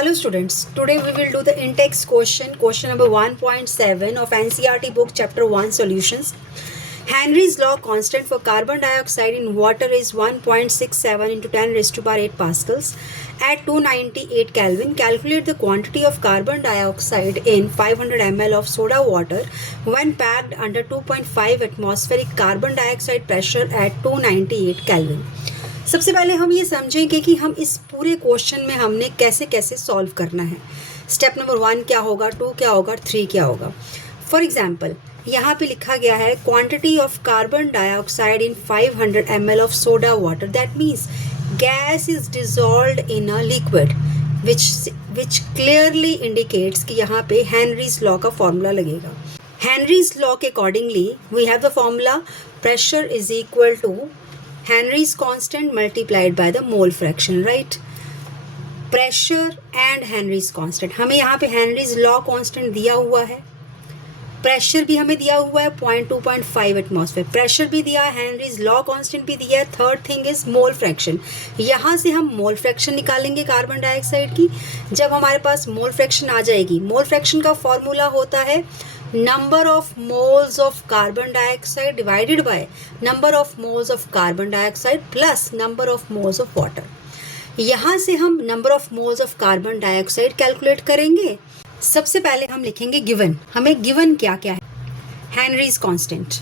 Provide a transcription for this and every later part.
Hello students, today we will do the in-text question number 1.7 of NCERT book chapter 1 solutions. Henry's law constant for carbon dioxide in water is 1.67 into 10 raised to power 8 pascals at 298 Kelvin. Calculate the quantity of carbon dioxide in 500 ml of soda water when packed under 2.5 atmospheric carbon dioxide pressure at 298 Kelvin. सबसे पहले हम ये समझेंगे कि हम इस पूरे question में हमने कैसे कैसे सॉल्व करना है. स्टेप नंबर 1 क्या होगा, 2 क्या होगा, 3 क्या होगा. फॉर एग्जांपल यहाँ पे लिखा गया है quantity of carbon dioxide in 500 ml of soda water. That means gas is dissolved in a liquid which clearly indicates कि यहाँ पे हेनरीज लॉ का फॉर्मूला लगेगा. हेनरीज लॉ के accordingly we have the formula pressure is equal to Henry's constant multiplied by the mole fraction, right? Pressure and Henry's constant. हमें यहाँ पे Henry's law constant दिया हुआ है, प्रेशर भी हमें दिया हुआ है 0.2.5 एटमॉस्फेयर, प्रेशर भी दिया है, हेनरीज लॉ कांस्टेंट भी दिया है. Third thing is mole fraction. यहाँ से हम मोल फ्रैक्शन निकालेंगे कार्बन डाइऑक्साइड की. जब हमारे पास मोल फ्रैक्शन आ जाएगी, मोल फ्रैक्शन का फॉर्मूला होता है number of moles of carbon dioxide divided by number of moles of carbon dioxide plus number of moles of water. यहाँ से हम number of moles of carbon dioxide calculate करेंगे. सबसे पहले हम लिखेंगे गिवन. हमें गिवन क्या क्या है? Henrys constant.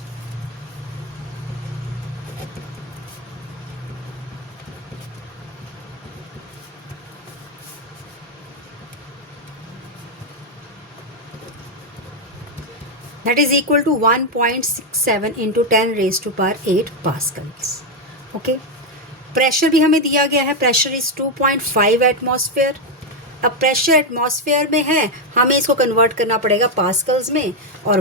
that is equal to 1.67 into 10 raised to power 8 pascals. Okay, pressure भी हमें दिया गया है, प्रेशर इज 2.5 एटमॉस्फेयर. अब प्रेशर एटमॉस्फेयर में है, हमें इसको कन्वर्ट करना पड़ेगा पास्कल्स में, और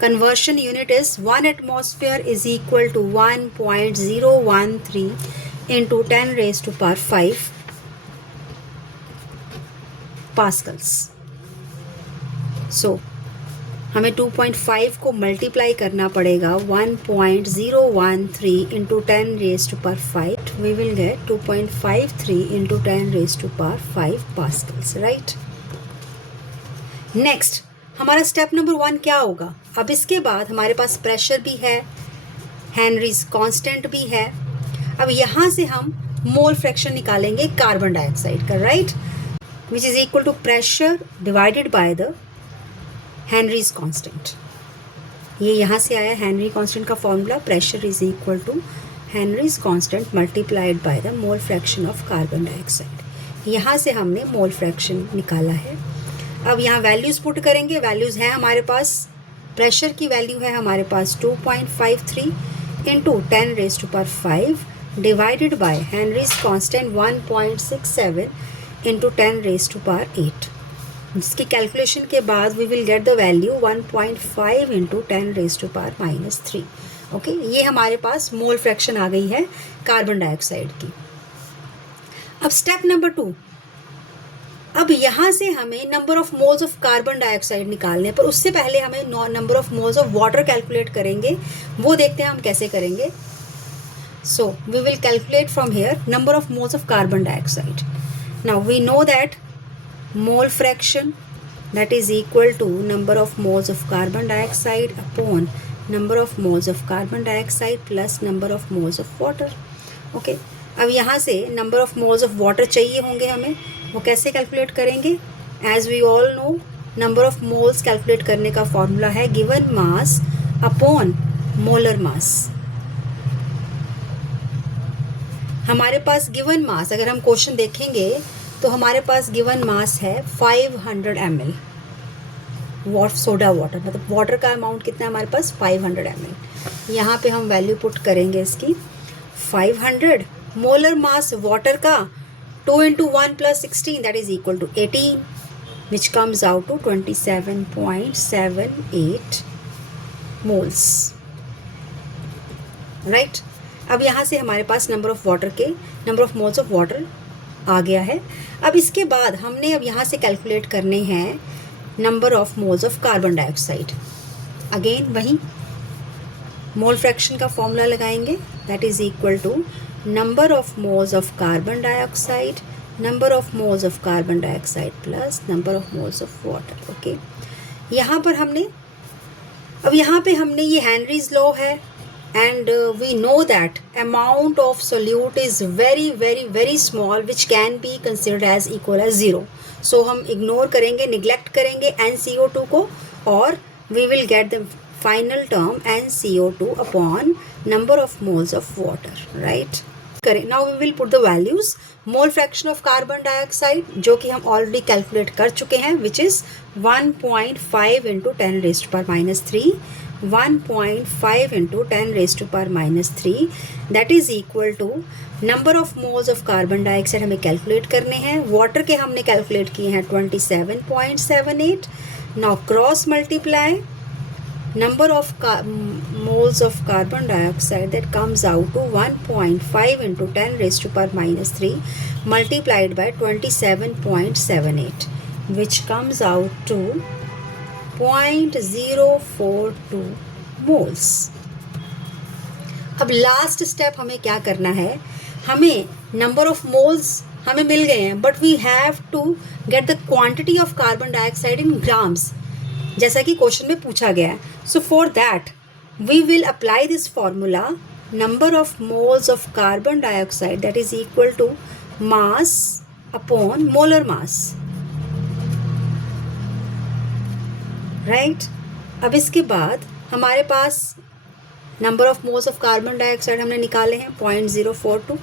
conversion unit is 1 atmosphere is equal to 1.013 into 10 raise to power 5 pascals. So हमें 2.5 को मल्टीप्लाई करना पड़ेगा 1.013 into 10 raise to power 5. We will get 2.53 into 10 raise to power 5 pascals, right. Next हमारा स्टेप नंबर 1 क्या होगा? अब इसके बाद हमारे पास प्रेशर भी है, हेनरीज कांस्टेंट भी है. अब यहाँ से हम मोल फ्रैक्शन निकालेंगे कार्बन डाइऑक्साइड का, right, which is equal to pressure divided by the Henry's constant. ये यहाँ से आया हेनरी कांस्टेंट का formula. Pressure is equal to Henry's constant multiplied by the mole fraction of carbon dioxide. यहाँ से हमने मोल फ्रैक्शन निकाला है. अब यहाँ वैल्यूज पुट करेंगे. वैल्यूज हैं हमारे पास, प्रेशर की वैल्यू है हमारे पास 2.53 into 10 raise to power 5 divided by Henry's constant 1.67 into 10 raise to power 8, जिसकी कैलकुलेशन के बाद we will get the value 1.5 into 10 raise to power -3. Okay, ये हमारे पास मोल फ्रैक्शन आ गई है कार्बन डाइऑक्साइड की. अब स्टेप नंबर 2. अब यहाँ से हमें number of moles of carbon dioxide निकालने पर उससे पहले हमें number of moles of water calculate करेंगे. वो देखते हैं हम कैसे करेंगे. So we will calculate from here number of moles of carbon dioxide. Now we know that mole fraction, that is equal to number of moles of carbon dioxide upon number of moles of carbon dioxide plus number of moles of water. Okay, अब यहाँ से number of moles of water चाहिए होंगे हमें. वो कैसे calculate करेंगे? As we all know, number of moles calculate करने का फॉर्मूला है given mass upon molar mass. हमारे पास given mass, अगर हम क्वेश्चन देखेंगे तो हमारे पास गिवन मास है 500 ml सोडा वाटर, मतलब वाटर का अमाउंट कितना है हमारे पास 500 ml. यहाँ पे हम वैल्यू पुट करेंगे इसकी 500. मोलर मास वाटर का 2 into 1 plus 16 that is equal to 18 which comes out to 27.78 moles, right. अब यहाँ से हमारे पास number of moles of water आ गया है. अब इसके बाद हमने अब यहाँ से कैलकुलेट करने हैं number of moles of carbon dioxide. Again वही मोल फ्रैक्शन का फॉर्मूला लगाएंगे. That is equal to number of moles of carbon dioxide number of moles of carbon dioxide plus number of moles of water. Okay, यहाँ पर हमने ये Henry's law है and we know that amount of solute is very very very small which can be considered as equal as 0. So हम ignore करेंगे, neglect करेंगे NCO2 को और we will get the final term NCO2 upon number of moles of water, right? करें. Now we will put the values. Mole fraction of carbon dioxide जो कि हम already calculate कर चुके हैं, which is 1.5 into 10 raised to power minus 3. 1.5 into 10 raised to power minus 3 that is equal to number of moles of carbon dioxide हमें calculate करने हैं. water के हमने calculate किए हैं 27.78. now cross multiply number of moles of carbon dioxide that comes out to 1.5 into 10 raised to power minus 3 multiplied by 27.78 which comes out to 0.042 moles. अब last step हमें क्या करना है, हमें नंबर ऑफ मोल्स हमें मिल गए हैं but we have to get the quantity of carbon dioxide in grams जैसा कि क्वेश्चन में पूछा गया है. So for that we will apply this formula number of moles of carbon dioxide that is equal to mass upon molar mass, right. अब इसके बाद हमारे पास number of moles of carbon dioxide हमने निकाले हैं 0.042.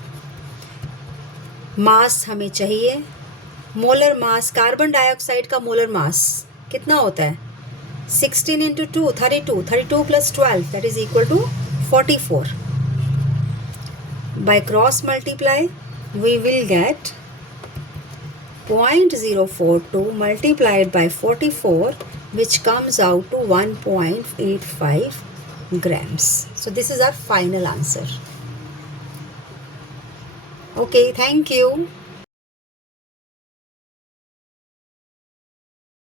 मास हमें चाहिए, मोलर मास कार्बन डाइऑक्साइड का मोलर मास कितना होता है 16 into 2 32 plus 12 that is equal to 44. By cross multiply we will get 0.042 multiplied by 44 which comes out to 1.85 grams. So this is our final answer. Okay, thank you.